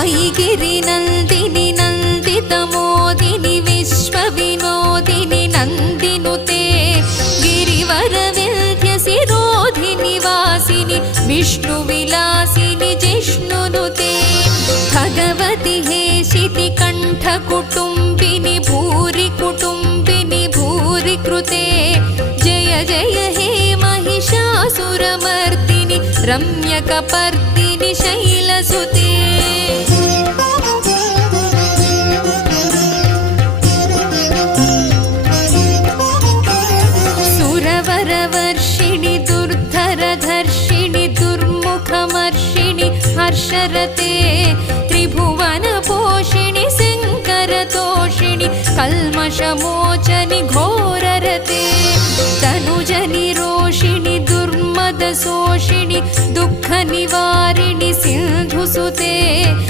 ऐगिरिनन्दिनि नन्दितमोदिनि विश्वविनोदिनि नन्दिनुते गिरिवरविन्ध्यसिरोधिनि वासिनि विष्णुविलासिनि जिष्णुनुते भगवति हेशिति कण्ठकुटुम्बिनि भूरि कुटुम्बिनि भूरि कृते जय जय हे महिषासुरमर्दिनि रम्यकपर्दिनि शैलसुते सुरवरवर्षिणि दुर्धरधर्षिणि दुर्मुखमर्षिणि हर्षरते त्रिभुवनपोषिणि शङ्करतोषिणि कल्मषमोचनि घोररते तनुजनिरोषिणि दुर्मदशोषिणि दुःखनिवारिणि सिन्धुसुते